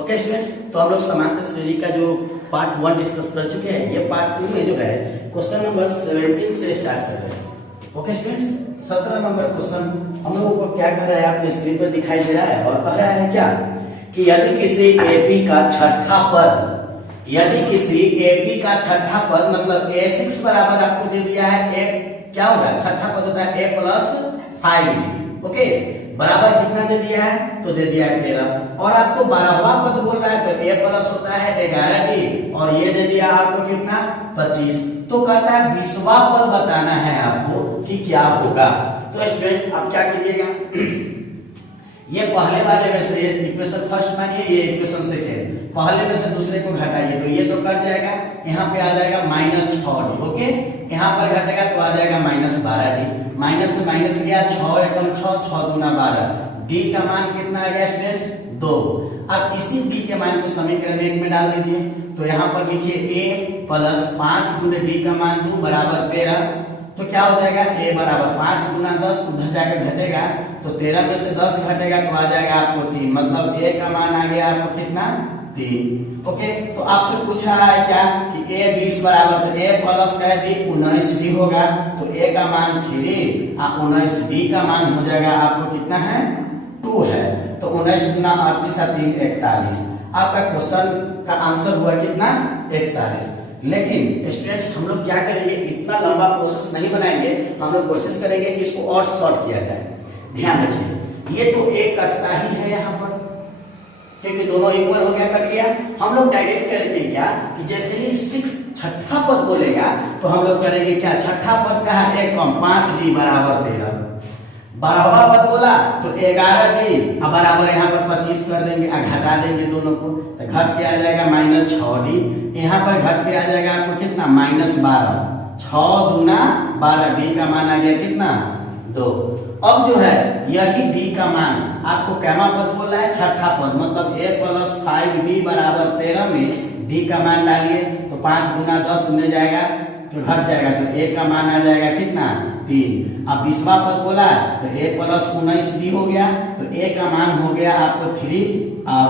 Okay students, तो हम लोग समांतर श्रेणी का जो पार्ट 1 डिस्कस कर चुके हैं। ये पार्ट 2 में जो है क्वेश्चन नंबर 17 से स्टार्ट कर रहे हैं। ओके स्टूडेंट्स, 17 नंबर क्वेश्चन हम लोगों को क्या कह रहा है आपके स्क्रीन पर दिखाई दे रहा है और कह रहा है क्या कि यदि किसी एपी का छठा पद मतलब a6 बराबर आपको दे दिया है a, क्या होगा छठा पद होता है a प्लस 5d। ओके, बराबर कितना दे दिया है तो दे दिया है 13 और आपको 12वां पद बोल रहा है तो a प्लस होता है 11d और ये दे दिया आपको कितना 25। तो कहता है 20वां पद बताना है आपको कि क्या होगा। तो स्टूडेंट आप क्या कीजिएगा, ये पहले वाले में से ये इक्वेशन फर्स्ट मानिए, ये इक्वेशन सेकेंड, पहले में से दूसरे को घटाइए तो ये तो कट जाएगा, यहाँ पे आ जाएगा -6d। ओके, यहाँ पर घटेगा तो आ जाएगा -12d, माइनस से माइनस गया 6 एकम 6, 6 दूना 12, d का मान कितना आ गया स्टूडेंट्स 2। अब इसी d के मान को समीकरण 1 में डाल दीजिए तो यहाँ पर लिखिए a प्लस 5 गुने d का मान 2 बराबर 13। तो क्या हो जाएगा a बराबर 5 गुना 10, उधर जाकर घटेगा तो 13 में से 10 घटेगा तो आ जाएगा आपको 3, मतलब a का मान आ गया आपको कितना 3। ओके, तो आपसे पूछ रहा है क्या कि a 20 बराबर तो a प्लस कह दी 19d होगा तो a का मान 3 और 19d का मान हो जाएगा आपको कितना है 2 है। तो 19 गुना 38 और 3 41। आपका क्वेश्चन का आंसर हुआ कितना 41। लेकिन स्टूडेंट्स हम लोग क्या करेंगे, इतना लंबा प्रोसेस नहीं बनाएंगे, हम लोग कोशिश करेंगे कि इसको और शॉर्ट किया जाए। ध्यान रखिए, ये तो एक कटता ही है यहाँ पर क्योंकि दोनों इक्वल हो गया, कट गया। हम लोग डायरेक्ट करेंगे क्या कि जैसे ही 6 छठा पद बोलेगा तो हम लोग करेंगे क्या, छठा पद का है 1 कम 5d बराबर 13, 12वां पद बोला तो 11d अब बराबर यहाँ पर 25 कर देंगे, घटा देंगे दोनों को तो घट के आ जाएगा -6d, यहाँ पर घट के आ जाएगा आपको कितना -12, 6 दूना 12, d का मान आ गया कितना 2। अब जो है यही d का मान आपको कैमा पद बोला है छठा पद, मतलब a प्लस 5d बराबर 13 में d का मान डालिए तो 5 गुना 10 में जाएगा तो घट जाएगा तो a का मान आ जाएगा कितना 3। अब 20वां पद बोला तो a प्लस 19d हो गया तो a का मान हो गया आपको 3 और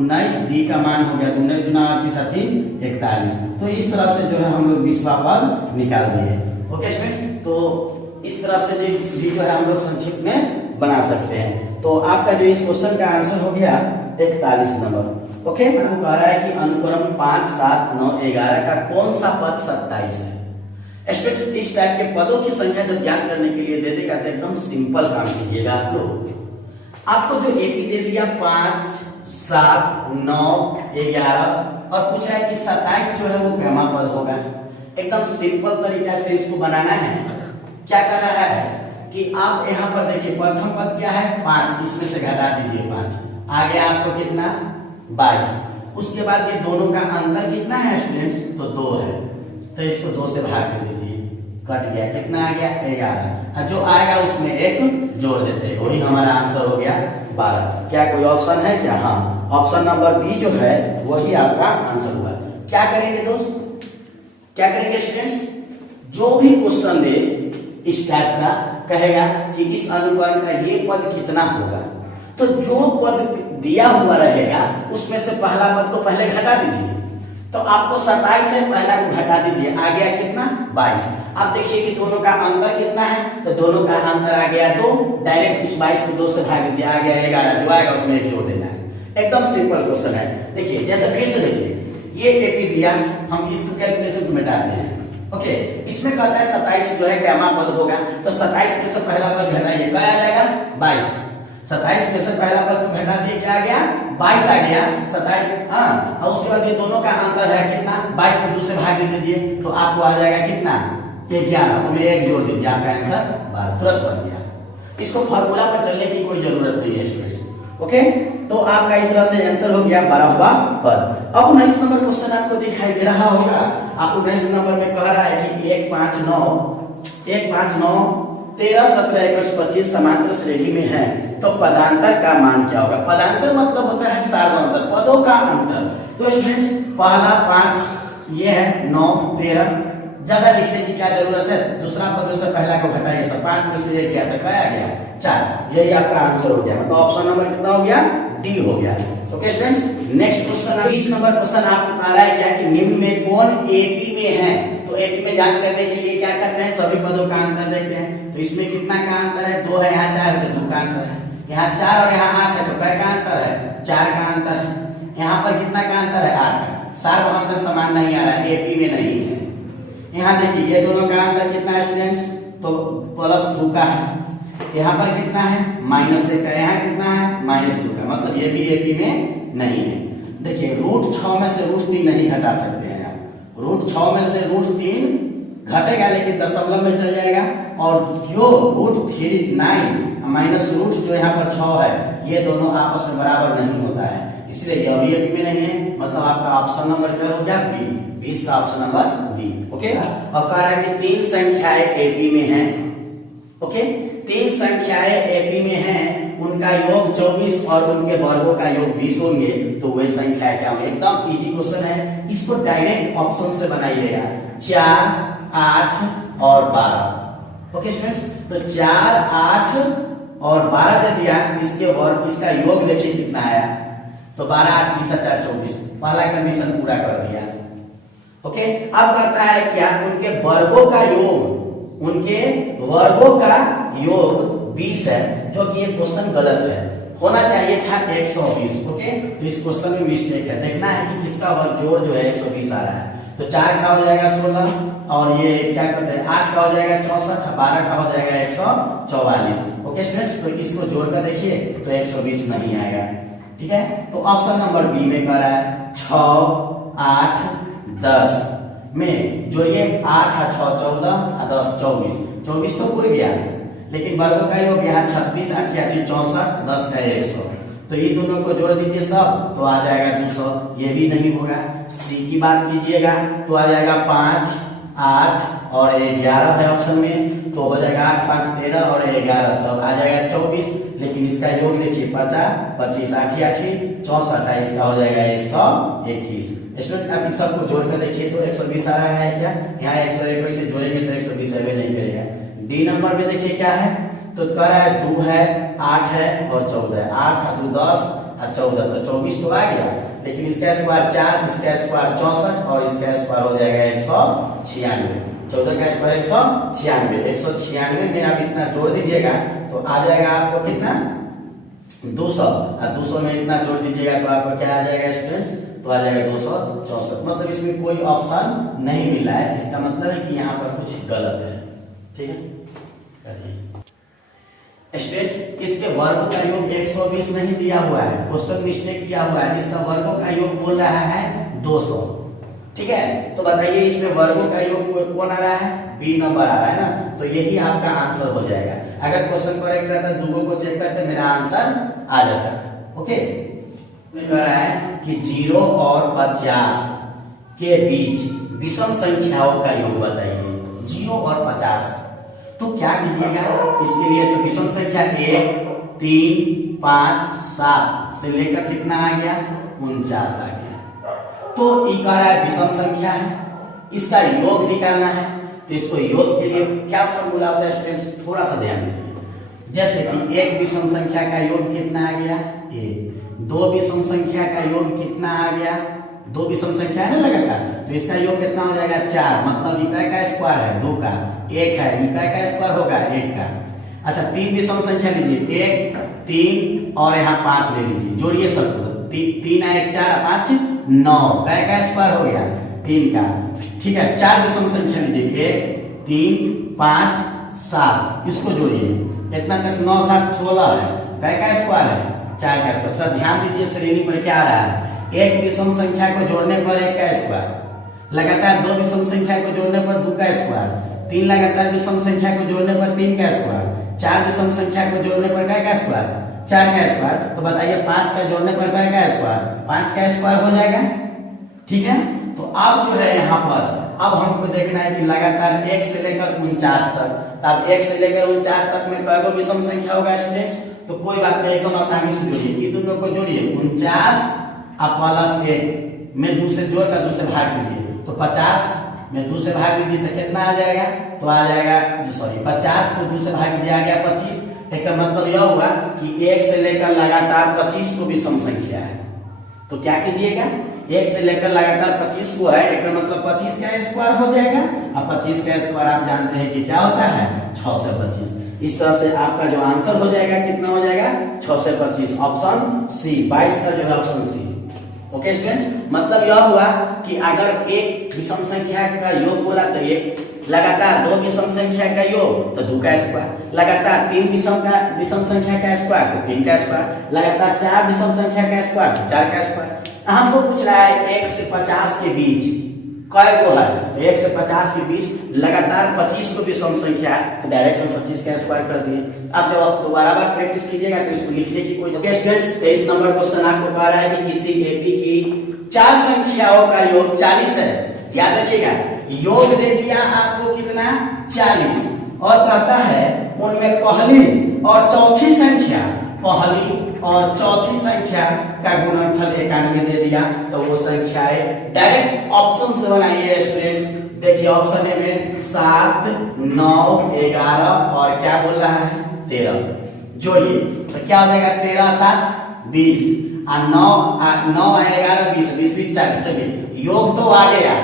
19d का मान हो गया 19 गुना 38 3 41। तो इस तरह से जो है हम लोग 20वां पद निकाल दिए। ओके स्टूडेंट्स, तो इस तरह से जो है हम लोग संक्षिप्त में बना सकते हैं। तो आपका जो इस क्वेश्चन का आंसर हो गया 41 नंबर। ओके, आपको कह रहा है कि अनुक्रम 5 7 9 11 का कौन सा पद 27 है। स्टूडेंट्स इस टाइप के पदों की संख्या जब ज्ञात करने के लिए दे देगा तो एकदम सिंपल काम कीजिएगा आप लोग। आपको जो एपी दे दिया 5 7 9 11 और पूछा है कि 27 जो है वो कैमा पद होगा। एकदम सिंपल तरीका से इसको बनाना है। क्या कर रहा है कि आप यहाँ पर देखिए प्रथम पद क्या है 5, इसमें से घटा दीजिए 5, आ गया आपको कितना 22। उसके बाद ये दोनों का अंतर कितना है स्टूडेंट्स तो 2 है, तो इसको 2 से भाग दे दीजिए, कट गया, कितना आ गया 11। जो आएगा उसमें 1 जोड़ देते हैं, वही हमारा आंसर हो गया 12। क्या कोई ऑप्शन है क्या? हाँ, ऑप्शन नंबर बी जो है वही आपका आंसर हुआ। क्या करेंगे दोस्त, क्या करेंगे स्टूडेंट्स, जो भी क्वेश्चन दे इस टाइप का कहेगा कि इस अनुकरण का ये पद कितना होगा, तो जो पद दिया हुआ रहेगा उसमें से पहला पद को पहले घटा दीजिए। तो आपको 27 से पहला को घटा दीजिए, आ गया कितना 22। अब देखिए कि दोनों का अंतर कितना है, तो दोनों का अंतर आ गया 2, डायरेक्ट उस 22 को 2 से भाग दीजिए, आ गया 11, जो आएगा उसमें 1 जोड़ देना है। एकदम सिंपल क्वेश्चन है। देखिए जैसे फिर से देखिए ये एपी दिया, हम इसको कैलकुलेशन में डालते हैं। ओके, इसमें कहता है 27 जो है कैमा पद होगा, तो 27 में से पहला पद घटाइए, क्या आ जाएगा 22। 27 में से पहला पद को घटा दिए, क्या आ गया 22 आ गया 27। हाँ, और उसके बाद ये दोनों का अंतर है कितना 22 को 2 से भाग दे दीजिए तो आपको आ जाएगा कितना 11, उनमें 1 जोड़ दीजिए, आपका आंसर 12 तुरंत बन गया। इसको फार्मूला पर चलने की कोई जरूरत नहीं है स्टूडेंट्स। ओके, तो आपका इस तरह से आंसर हो गया 12वां पद। अब 19 नंबर क्वेश्चन आपको दिखाई दे रहा होगा। आपको 19 नंबर में कह रहा है कि 1 5 9 13 17 21 25 समांतर श्रेणी में है, तो पदांतर का मान क्या होगा। पदांतर मतलब होता है सार्वंतर, पदों का अंतर। तो स्टूडेंट्स पहला 5 ये है 9 13, ज्यादा लिखने की क्या जरूरत है, दूसरा पद से पहला को घटाइए तो 5 में से 1 गया तो क्या आ गया 4। यही आपका आंसर हो गया, मतलब ऑप्शन नंबर कितना हो गया डी हो गया। Okay students, next question 20 number question आपको कह रहा है क्या कि निम्न में कौन एपी में है। तो एपी में जांच करने के लिए क्या करते हैं, सभी पदों का अंतर देखते हैं। तो इसमें कितना का अंतर है, 2 है, यहाँ 4 है तो 2 का अंतर है, यहाँ 4 और यहाँ 8 है तो कै का अंतर है, 4 का अंतर है। यहाँ पर कितना का अंतर है, 8 का। सार्वभौमिक समान नहीं आ रहा है, एपी में नहीं है। यहाँ देखिए ये दोनों का अंतर कितना है स्टूडेंट्स, तो +2 का है। यहाँ पर कितना है, -1 का, यहाँ कितना है, -2 का, मतलब ये भी एपी में नहीं है। देखिए √6 में से √3 नहीं घटा सकते हैं आप, √6 में से √3 घटेगा लेकिन दशमलव में चल जाएगा, और जो √39 माइनस रूट जो यहाँ पर 6 है, ये दोनों आपस में बराबर नहीं होता है, इसलिए ये अभी एपी में नहीं है। मतलब आपका ऑप्शन नंबर क्या हो गया, बी, 20 का ऑप्शन नंबर बी। ओके, अब कह रहा है कि 3 संख्याएं एपी में हैं। ओके, 3 संख्याएं एपी में हैं, उनका योग 24 और उनके वर्गों का योग 20 होंगे, तो वे संख्याएं क्या होंगे। एकदम इजी क्वेश्चन है, इसको डायरेक्ट ऑप्शन से बनाइएगा, 4, 8 और 12। ओके स्टूडेंट्स, तो 4, 8 और 12 दे दिया, इसके वर्ग, इसका योग देखिए कितना आया, तो 12, 8, 20, 4, 24, पहला कंडीशन पूरा कर दिया। ओके, अब कहता है क्या, उनके वर्गों का योग, उनके वर्गों का योग 20 है, जो कि ये क्वेश्चन गलत है, होना चाहिए था 120। ओके, तो इस क्वेश्चन में मिस्टेक है, देखना है कि किसका वर्ग जोड़ जो है 120 आ रहा है। तो 4 का हो जाएगा 16, और ये क्या कहते हैं 8 का हो जाएगा 64, 12 का हो जाएगा 144। ओके स्टूडेंट्स, तो इसको जोड़कर देखिए तो 120 नहीं आएगा। ठीक है, तो ऑप्शन नंबर बी में कह रहा है 6, 8, 10 में जोड़िए, 8 है 6, 14, 10, 24, 24 तो पूरी गया, लेकिन वर्गों का योग यहाँ 36, 8 या 64, 10 का 100, तो ये दोनों को जोड़ दीजिए सब, तो आ जाएगा 200। ये भी नहीं होगा। सी की बात कीजिएगा तो आ जाएगा 5, 8 और 11 है ऑप्शन में, तो हो जाएगा 8, 5, 13 और 11, तो आ जाएगा 24। लेकिन इसका योग देखिए 50, 25, 8, 64, इसका हो जाएगा 121। स्टूडेंट आप इस सबको जोड़कर देखिए तो 120 आ रहा है क्या, यहाँ 121 से जोड़ेंगे तो 120 नहीं करेगा। डी नंबर में देखिए क्या है, तो कह रहा है 2 है, 8 है और 14 है, 8 2 10 और 14, तो 24 तो आ गया, लेकिन इसका स्क्वायर 4, इसका स्क्वायर 64 और इसका स्क्वायर हो जाएगा 196। 14 का स्क्वायर 196, 196 में आप इतना जोड़ दीजिएगा तो आ जाएगा आपको कितना, 200, और 200 में इतना जोड़ दीजिएगा तो आपको क्या आ जाएगा स्टूडेंट्स, तो आ जाएगा 264। मतलब इसमें कोई ऑप्शन नहीं मिला है, इसका मतलब है कि यहाँ पर कुछ गलत है। ठीक है, स्टूडेंट्स इसके वर्ग का योग 120 नहीं दिया हुआ है, क्वेश्चन मिस्टेक किया हुआ है, इसका वर्गों का योग बोल रहा है 200। ठीक है, तो बताइए इसमें वर्गों का योग कौन आ रहा है, बी नंबर आ रहा है ना, तो यही आपका आंसर हो जाएगा। अगर क्वेश्चन करेक्ट रहता दूगों को चेक करते मेरा आंसर आ जाता। ओके, मैं कह रहा है कि 0 और 50 के बीच विषम संख्याओं का योग बताइए, 0 और 50। तो क्या कीजिएगा इसके लिए, तो विषम संख्या 1, 3, 5, 7 से लेकर कितना आ गया, 49 आ गया। तो ये कह रहा है विषम संख्या है, इसका योग निकालना है, तो इसको योग के लिए क्या फॉर्मूला होता है स्टूडेंट्स, थोड़ा सा ध्यान दीजिए। जैसे कि एक विषम संख्या का योग कितना आ गया, 1, 2 विषम संख्या का योग कितना आ गया, 2 विषम संख्या है ना लगातार, तो इसका योग कितना हो जाएगा 4, मतलब इकाई का स्क्वायर है 2 का, 1 है, इकाई का स्क्वायर होगा 1 का। अच्छा 3 विषम संख्या लीजिए, 1, 3 और यहाँ 5 ले लीजिए, जोड़िए सबको, 3 है 1, 4, 5, 9, इकाई का स्क्वायर हो गया 3 का। ठीक है, 4 विषम संख्या लीजिए, 1, 3, 5, 7, इसको जोड़िए, इतना तक 9, 7, 16 है, इकाई का स्क्वायर है 4 का स्क्वायर। थोड़ा ध्यान दीजिए श्रेणी पर क्या आ रहा है, एक विषम संख्या को जोड़ने पर 1 का स्क्वायर, लगातार 2 विषम संख्या को जोड़ने पर 2 का स्क्वायर, 3 लगातार विषम संख्या को जोड़ने पर 3 का स्क्वायर, 4 विषम संख्या को जोड़ने पर क्या का स्क्वायर, 4 का स्क्वायर। तो बताइए 5 का जोड़ने पर क्या का स्क्वायर, 5 का स्क्वायर हो जाएगा। ठीक है, तो अब जो है यहाँ पर अब हमको देखना है कि लगातार 1 से लेकर 49 तक, तब 1 से लेकर 49 तक में कई गो विषम संख्या होगा स्टूडेंट्स, तो कोई बात नहीं, एकदम आसानी से जोड़िए, ये दोनों को जोड़िए, 49 आप +1 में 2 से जोड़कर 2 से भाग दीजिए, तो 50 में 2 से भाग दीजिए तो कितना आ जाएगा, तो आ जाएगा, सॉरी 50 को 2 से भाग दीजिए आ गया 25, इसका मतलब यह हुआ कि 1 से लेकर लगातार 25 को विषम संख्या है। तो क्या कीजिएगा, 1 से लेकर लगातार 25 को है, इसका मतलब 25 का स्क्वायर हो जाएगा। अब 25 का स्क्वायर आप जानते हैं कि क्या होता है, 6 से 25। इस तरह से आपका जो आंसर हो जाएगा कितना हो जाएगा, 6 से 25, ऑप्शन सी, 22 का जो है ऑप्शन सी। ओके स्टूडेंट्स, मतलब यह हुआ कि अगर एक विषम संख्या का योग बोला तो एक, लगातार 2 विषम संख्या का योग तो 2 का स्क्वायर, लगातार 3 विषम संख्या का स्क्वायर तो 3 का स्क्वायर, लगातार 4 विषम संख्या का स्क्वायर तो 4 का स्क्वायर। हमको पूछ रहा है 1 से 50 के बीच कई को है, तो 1 से 50 के बीच लगातार 25 को विषम संख्या है, तो डायरेक्ट हम 25 का स्क्वायर कर दिए। अब जब आप दोबारा बार प्रैक्टिस कीजिएगा तो इसको लिखने की कोई स्टूडेंट्स 23 नंबर क्वेश्चन आपको कह रहा है कि किसी एपी की 4 संख्याओं का योग 40 है। याद रखिएगा, योग दे दिया आपको कितना, 40, और कहता है उनमें पहली और चौथी संख्या, पहली और चौथी संख्या का गुणनफल 91 दे दिया, तो वो संख्याएं डायरेक्ट ऑप्शन से बनाइए स्टूडेंट्स। देखिए ऑप्शन ए में 7, 9, 11 और क्या बोल रहा है 13, जोड़िए तो क्या हो जाएगा, 13 7 20 और 9 11 20 20 20 40। चलिए योग तो आ गया,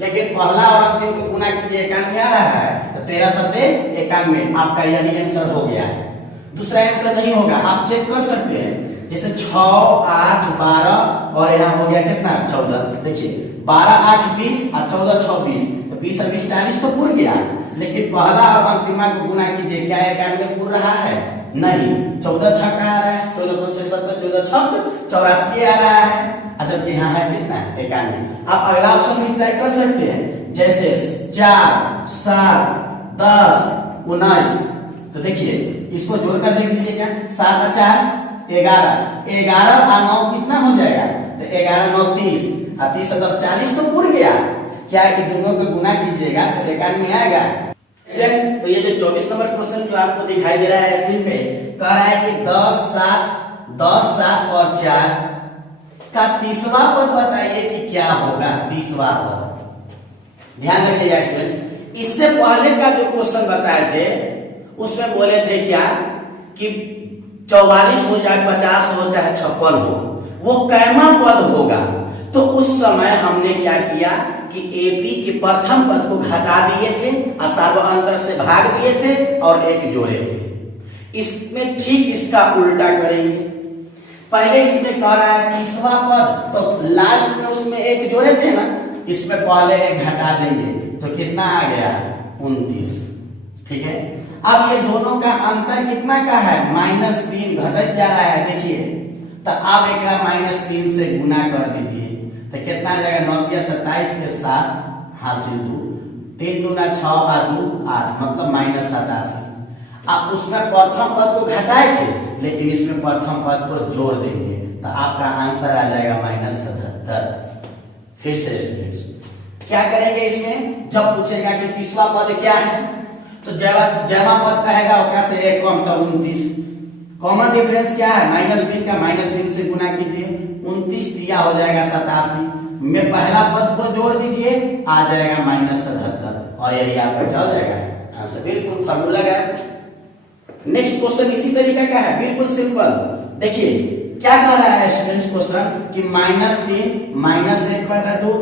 लेकिन पहला और अंतिम को गुना कीजिए 91 आ रहा है, तो 13 7 91, आपका यही आंसर हो गया। दूसरा आंसर नहीं होगा, आप चेक कर सकते हैं, जैसे 6 8 12 और यहाँ हो गया कितना 14। देखिए 12 8 20 और 14 6 20, तो 20 और 20 40 तो पूर गया, लेकिन पहला और अंतिमा को गुना कीजिए, क्या 91 पूर रहा है, नहीं, 14 छक्का आ रहा है, 14 5 70 14 छक्का 84 आ रहा है, जबकि यहाँ है कितना 91। आप अगला ऑप्शन में ट्राई कर सकते हैं, जैसे 4 7 10 19, तो देखिए इसको जोड़कर देख लीजिएगा, 7 4 11, 11 और 9 कितना हो जाएगा, तो 11 9 30 और 30 और 10 40 तो पूर गया। क्या इन दोनों को गुना कीजिएगा तो 91 आएगा। तो ये जो 24 नंबर क्वेश्चन जो आपको दिखाई दे रहा है स्क्रीन पे, कह रहा है कि 10 7 और 4 का तीसरा पद बताइए कि क्या होगा, तीसरा पद। ध्यान रखिएगा स्टूडेंट्स, इससे पहले का जो क्वेश्चन बताए थे उसमें बोले थे क्या कि 44 हो जाए 50 हो चाहे 56 हो, वो कैमा पद होगा। तो उस समय हमने क्या किया कि एपी के प्रथम पद को घटा दिए थे, असार्वअंतर से भाग दिए थे और एक जोड़े थे। इसमें ठीक इसका उल्टा करेंगे, पहले इसमें कह रहा है तीसरा पद, तो लास्ट में उसमें एक जोड़े थे ना, इसमें पहले एक घटा देंगे तो कितना आ गया 29। ठीक है, अब ये दोनों का अंतर कितना का है, -3 घटत जा रहा है। देखिए तो अब एक -3 से गुना कर दीजिए तो कितना आ जाएगा, 9 या 27 के साथ हासिल 2, 3 दूना 6 और 2 8, मतलब -87। अब उसमें प्रथम पद को घटाए थे, लेकिन इसमें प्रथम पद को जोड़ देंगे तो आपका आंसर आ जाएगा -77। फिर से स्टूडेंट्स क्या करेंगे, इसमें जब पूछेगा कि तीसरा पद क्या है, तो जमा पद कहेगा ओकरा से एक कम, तो 29। कॉमन डिफरेंस क्या है, -3 का -3 से गुना कीजिए, 29 दिया हो जाएगा 87 में पहला पद को जोड़ दीजिए, आ जाएगा -77 और यही आपका क्या हो जाएगा आंसर। बिल्कुल फार्मूला का। नेक्स्ट क्वेश्चन इसी तरीके का है, बिल्कुल सिंपल। देखिए क्या कह रहा है स्टूडेंट्स क्वेश्चन कि -3 -1/2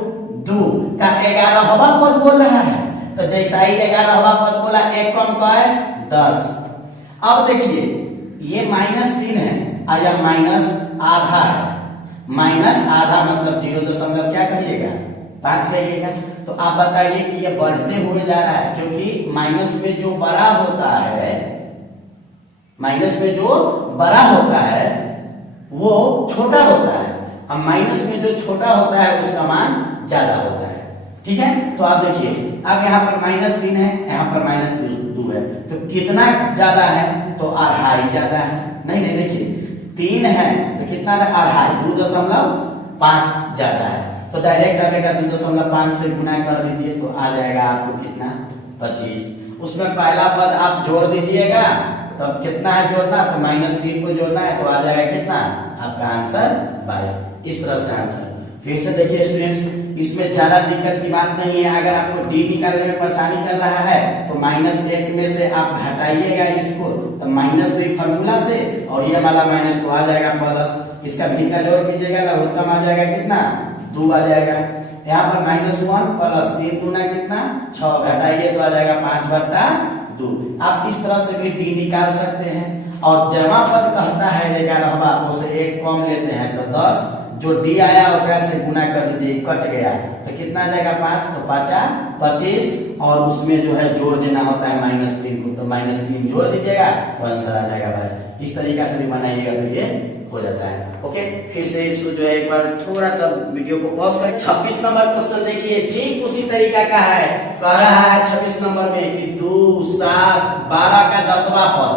2 का 11वां पद बोल रहा है, तो जैसा ही 11वां पद बोला, एक कम का है 10। अब देखिए ये -3 है और यह माइनस आधा है, माइनस आधा मतलब 0. क्या कहिएगा 5 कहिएगा। तो आप बताइए कि ये बढ़ते हुए जा रहा है, क्योंकि माइनस में जो बड़ा होता है, माइनस में जो बड़ा होता है वो छोटा होता है, अब माइनस में जो छोटा होता है उसका मान ज्यादा होता है। ठीक है, तो आप देखिए अब यहाँ पर -3 है, यहाँ पर -2 है, तो कितना ज्यादा है, तो 2.5 ज्यादा है। नहीं देखिए 3 है तो कितना 2.5, 2.5 ज्यादा है, तो डायरेक्ट आएगा 2.5 से गुना कर दीजिए तो आ जाएगा आपको कितना 25। उसमें पहला पद आप जोड़ दीजिएगा, तब कितना है जोड़ना, तो -3 को जोड़ना है तो आ जाएगा कितना आपका आंसर 22। इस तरह से आंसर। फिर से देखिए स्टूडेंट्स, इसमें ज्यादा दिक्कत की बात नहीं है। अगर आपको डी निकालने में परेशानी कर रहा है तो -1 में से आप घटाइएगा इसको, तो -2 फार्मूला से, और ये वाला माइनस तो आ जाएगा प्लस, इसका भी का जोड़ कीजिएगा, लघुत्तम आ जाएगा कितना 2 आ जाएगा। यहाँ पर -1 प्लस 3 दूना कितना 6, घटाइए तो आ जाएगा 5/2। आप इस तरह से भी डी निकाल सकते हैं। और जमा पद कहता है 11 से 1 कम लेते हैं तो 10, जो डी आया ओकरा से गुना कर दीजिए, कट गया तो कितना आ जाएगा 5, तो 5 25, और उसमें जो है जोड़ देना होता है -3 को, तो -3 जोड़ दीजिएगा तो आंसर आ जाएगा। बस इस तरीका से भी बनाइएगा तो ये हो जाता है। ओके, फिर से इसको जो है एक बार थोड़ा सा वीडियो को पॉज कर 26 नंबर क्वेश्चन देखिए, ठीक उसी तरीका का है। कह रहा है 26 नंबर में कि 2 7 12 का 10वां पद,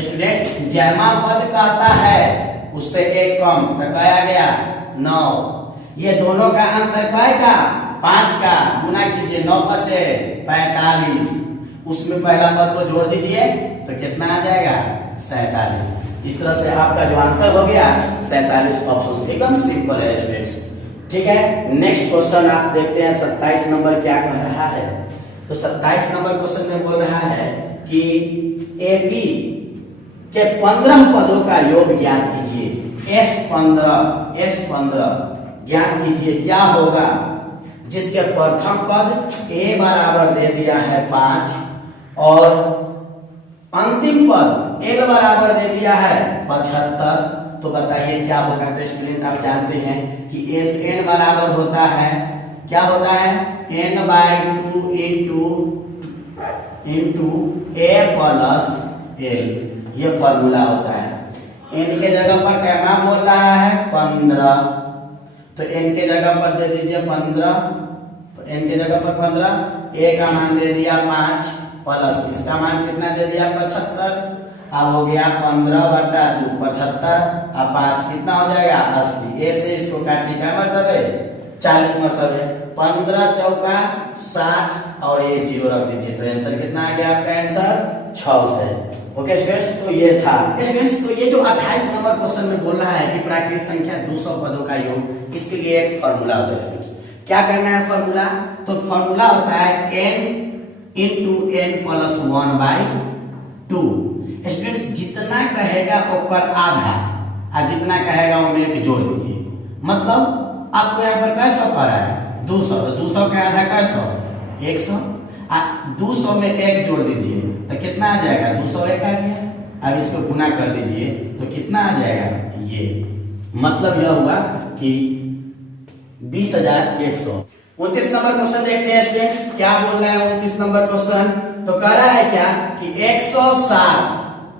स्टूडेंट जमा पद कहता है उससे 1 कम, तो क्या आ गया 9। ये दोनों का अंतर काय का 5 का, गुना कीजिए 9 5 45, उसमें पहला पद को जोड़ दीजिए तो कितना आ जाएगा 47। इस तरह से आपका जो आंसर हो गया 47 ऑप्शन, एकदम सिंपल है स्टूडेंट्स। ठीक है, नेक्स्ट क्वेश्चन आप देखते हैं 27 नंबर क्या कह रहा है। तो 27 नंबर क्वेश्चन में बोल रहा है कि एपी के 15 पदों का योग ज्ञात कीजिए। S15 ज्ञात कीजिए, क्या होगा जिसके प्रथम पद a बराबर दे दिया है 5 और अंतिम पद l बराबर दे दिया है 75। तो बताइए क्या होगा। तो स्टूडेंट आप जानते हैं कि Sn बराबर होता है, क्या होता है n/2 into a plus l, ये फॉर्मूला होता है। n के जगह पर क्या बोल रहा है 15, तो n के जगह पर दे दीजिए 15, तो n के जगह पर 15, a का मान दे दिया 5 प्लस इसका मान कितना दे दिया 75। अब हो गया 15/2 75, अब 5 कितना हो जाएगा 80। a से इसको काटिए क्या मरतबे 40 मरतबे, 15 चौका 60 और ये 0 रख दीजिए, तो आंसर कितना आ गया आपका आंसर 6 है। ओके स्टूडेंट्स, तो ये था स्टूडेंट्स। तो ये जो 28 नंबर क्वेश्चन में बोल रहा है कि प्राकृत संख्या 200 पदों का योग, इसके लिए एक फॉर्मूला होता है स्टूडेंट्स। क्या करना है फॉर्मूला, तो फॉर्मूला होता है n into n plus 1/2। Students जितना कहेगा ऊपर आधा और जितना कहेगा वो मिलकर जोड़ दीजिए। मतलब आपको यहाँ पर कैसा पड़ रहा है 200, तो 200 का आधा कैसा 100, 200 में 1 जोड़ दीजिए तो कितना आ जाएगा 201 आ गया। अब इसको गुना कर दीजिए तो कितना आ जाएगा, ये मतलब यह हुआ कि 20,100। 29 नंबर क्वेश्चन देखते हैं स्टूडेंट्स, क्या बोल रहा है 29 नंबर क्वेश्चन। तो कह रहा है क्या कि 107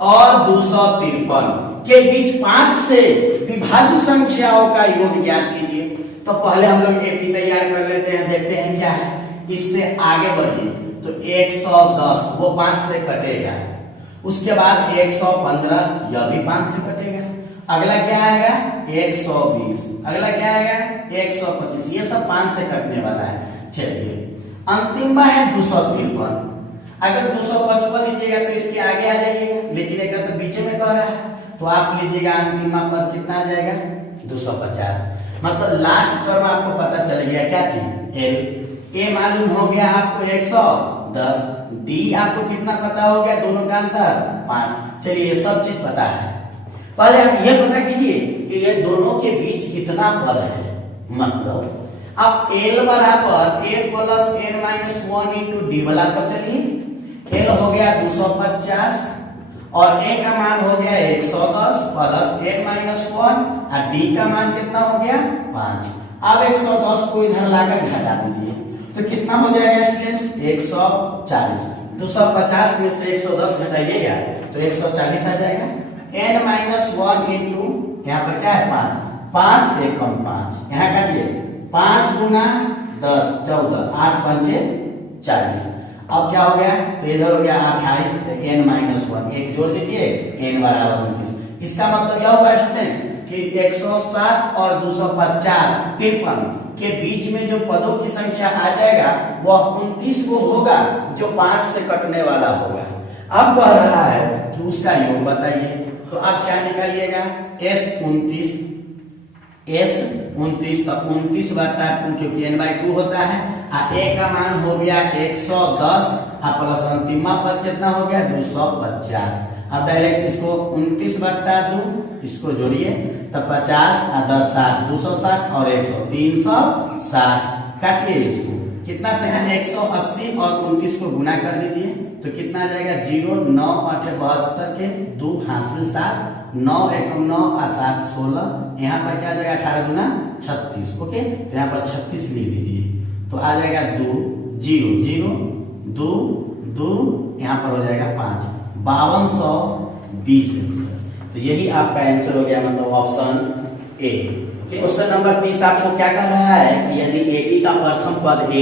और 253 के बीच 5 से विभाज्य संख्याओं का योग ज्ञात कीजिए। तो पहले हम लोग एपी तैयार कर लेते हैं, देखते हैं क्या है। इससे आगे बढ़िए तो 110 वो 5 से कटेगा, उसके बाद 115 यह भी 5 से कटेगा, अगला क्या आएगा 120, अगला क्या आएगा 125, ये सब 5 से कटने वाला है। चलिए अंतिम में है 253, अगर 255 लीजिएगा तो इसके आगे आ जाइएगा, लेकिन एक तो बीच में कह रहा है तो आप लीजिएगा अंतिम पद कितना आ जाएगा 250। मतलब लास्ट टर्म आपको पता चल गया क्या चीज एल, ए मालूम हो गया आपको 110, डी आपको कितना पता हो गया, दोनों का अंतर 5। चलिए ये सब चीज पता है, पहले आप ये पता कीजिए कि ये दोनों के बीच कितना पद है। मतलब अब L बराबर a plus n - 1 into D वाला पर चलिए, L हो गया 250 और a का मान हो गया 110 प्लस n - 1 और d का मान कितना हो गया 5। अब 110 को इधर लाकर घटा दीजिए तो कितना हो जाएगा स्टूडेंट्स 140। 250 में से 110 घटाइएगा तो 140 आ जाएगा। n - 1 इंटू यहाँ पर क्या है 5, 5 1 कम 5, यहाँ काटिए 5 गुना 10 14, 8 पंचे 40। अब क्या हो गया, तो इधर हो गया 28, n - 1 एक जोड़ दीजिए n बराबर 29। इसका मतलब यह होगा स्टूडेंट कि 107 और 250 53 के बीच में जो पदों की संख्या आ जाएगा वह 29 को होगा, जो 5 से कटने वाला होगा। अब कह रहा है कि उसका योग बताइए, तो आप क्या निकालिएगा S29 एस 29 तक 29/2 क्योंकि n/2 होता है। ए का मान हो गया 110 प्लस अंतिमा पद कितना हो गया 250। अब डायरेक्ट इसको 29/2 इसको जोड़िए तब 50 और 10 60 260 और 100 360 काटिए इसको कितना से है 180 और 29 को गुना कर दीजिए तो कितना आ जाएगा 0 9 8 72 के 2 हासिल 7 9 1 9 और 7 16 यहाँ पर क्या आ जाएगा 18 दूना 36। ओके तो यहाँ पर 36 लिख दीजिए तो आ जाएगा 2 0 0 2 2 यहाँ पर हो जाएगा 5 5220 तो यही आपका आंसर हो गया मतलब ऑप्शन ए। क्वेश्चन नंबर 30 आपको क्या कह रहा है कि यदि एबी का प्रथम पद ए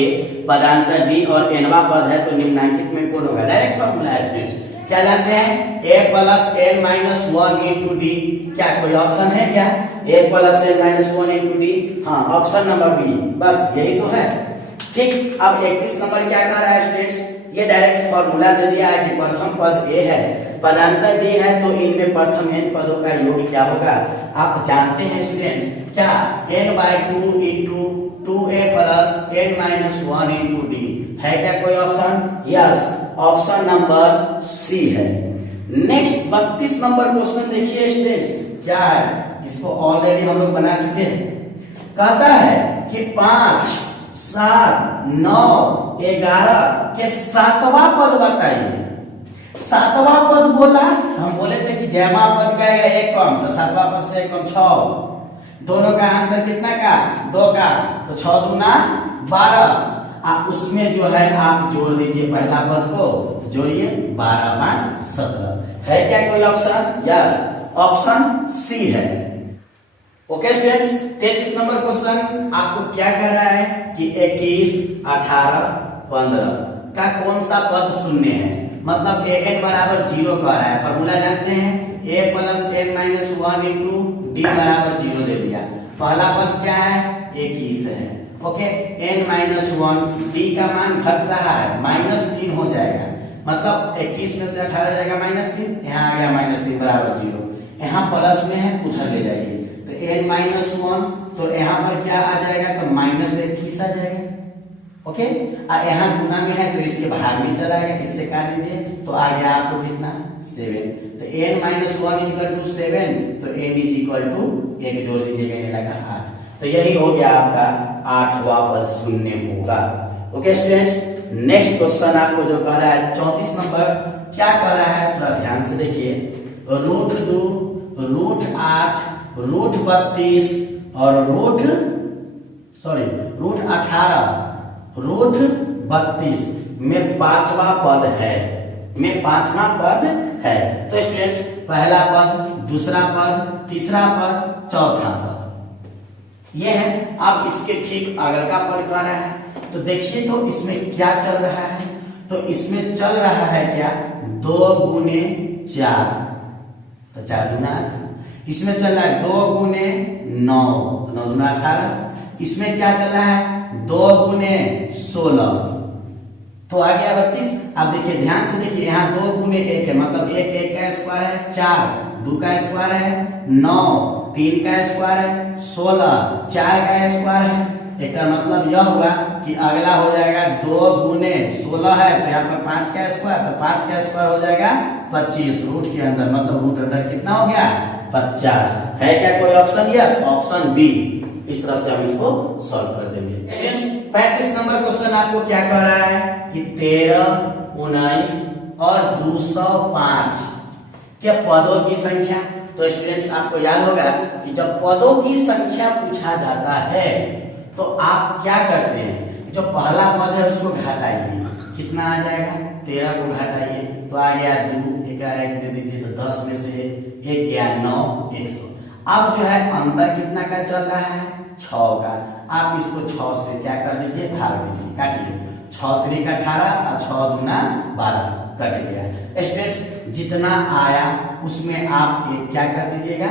पदांतर डी और एनवा पद है तो निम्नलिखित में कौन होगा। डायरेक्ट फॉर्मूला है स्टूडेंट्स क्या जानते हैं a plus n minus 1 into D. क्या कोई ऑप्शन है क्या a plus n minus 1 into D. हाँ ऑप्शन नंबर बी बस यही तो है। ठीक अब 21 नंबर क्या कह रहा है स्टूडेंट्स ये डायरेक्ट फॉर्मूला दे दिया है कि प्रथम पद ए है पदांतर डी है तो इनमें प्रथम n पदों का योग क्या होगा। आप जानते हैं स्टूडेंट्स क्या n/2 into 2a plus n minus 1 into D है क्या कोई option. Yes option number C है। नेक्स्ट 32 नंबर क्वेश्चन देखिए स्टूडेंट्स क्या है इसको ऑलरेडी हम लोग बना चुके हैं। कहता है कि 5 7 9 11 के 7वां पद बताइए। 7वां पद बोला हम बोले थे कि जयमा पद का एक कम तो 7वां पद से एक कम 6 दोनों का अंतर कितना का 2 का तो 6 दूना 12 उसमें जो है आप जोड़ दीजिए पहला पद को जोड़िए 12 5 17 है क्या कोई ऑप्शन। यस ऑप्शन सी है। ओके स्टूडेंट्स 33 नंबर क्वेश्चन आपको क्या कह रहा है कि 21 18 15 का कौन सा पद शून्य है मतलब an बराबर 0 कह रहा है। फॉर्मूला जानते हैं a plus n minus 1 into D बराबर 0 दे दिया। पहला पद क्या है 21 है। ओके n माइनस 1 डी का मान घट रहा है -3 हो जाएगा मतलब 21 में से 18 जाएगा -3 यहाँ आ गया -3 बराबर 0 यहाँ प्लस में है उधर ले जाइए तो n माइनस 1 तो यहाँ पर क्या आ जाएगा तो -21 आ जाएगा। ओके यहाँ गुना में है तो इसके भाग में चला गया इससे काट दीजिए तो आ गया आपको कितना 7 तो n माइनस 1 इक्वल टू 7 तो n इज इक्वल टू एक जोड़ दीजिएगा ये लगा 8 तो यही हो गया आपका 8वां पद शून्य होगा। ओके स्टूडेंट्स नेक्स्ट क्वेश्चन आपको जो कह रहा है 34 नंबर क्या कह रहा है थोड़ा ध्यान से देखिए √2 √8 √32 और √18 √32 में 5वां पद है तो स्टूडेंट्स पहला पद दूसरा पद तीसरा पद चौथा पद ये है। अब इसके ठीक अगल का पद कह रहा है तो देखिए तो इसमें क्या चल रहा है तो इसमें चल रहा है क्या 2 गुने 4 तो 4 गुना 8 इसमें चल रहा है 2 गुने 9 तो 9 गुना 18 इसमें क्या चल रहा है 2 गुने 16 तो आ गया 32। अब देखिए ध्यान से देखिए यहाँ 2 गुने 1 है मतलब 1 का स्क्वायर है 4 2 का स्क्वायर है 9 3 का स्क्वायर है 16 4 का स्क्वायर है। इसका मतलब यह हुआ कि अगला हो जाएगा 2 गुने 16 है तो यहाँ पर 5 का स्क्वायर तो 5 का स्क्वायर हो जाएगा 25 रूट के अंदर मतलब रूट अंदर कितना हो गया 50 है क्या कोई ऑप्शन। Yes option B. इस तरह से हम इसको सॉल्व कर देंगे। 35 नंबर क्वेश्चन आपको क्या कह रहा है कि 13 19 और 205 के पदों की संख्या। तो स्टूडेंट्स आपको याद होगा कि जब पदों की संख्या पूछा जाता है तो आप क्या करते हैं जो पहला पद है उसको घटाइए कितना आ जाएगा 13 को घटाइए तो आ गया 2 एक दे दीजिए तो 10 में से 1 गया 9 100। अब जो है अंतर कितना का चल रहा है 6 का। आप इसको 6 से क्या कर दीजिए भाग दीजिए काटिए 6 3 का 18 और 6 दूना 12 कट गया। स्टूडेंट्स जितना आया उसमें आप एक क्या कर दीजिएगा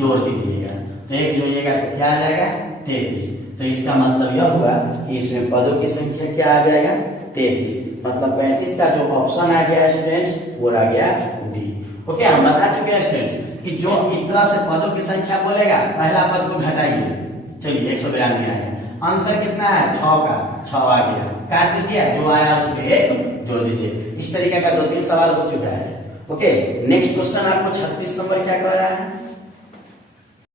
जोड़ दीजिएगा तो एक जोड़िएगा तो क्या आ जाएगा 33। तो इसका मतलब यह हुआ कि इसमें पदों की संख्या क्या आ जाएगा 33 मतलब 35 का जो ऑप्शन आ गया स्टूडेंट्स वो आ गया डी। ओके हम बता चुके हैं स्टूडेंट्स कि जो इस तरह से पदों की संख्या बोलेगा पहला पद को घटाइए, चलिए 192 आया, अंतर कितना है 6 का, 6 आ गया, काट दीजिए, जो आया उसमें 1 जोड़ दीजिए। इस तरीके का 2-3 सवाल हो चुका है। ओके, नेक्स्ट क्वेश्चन आपको 36 नंबर क्या कह रहा है,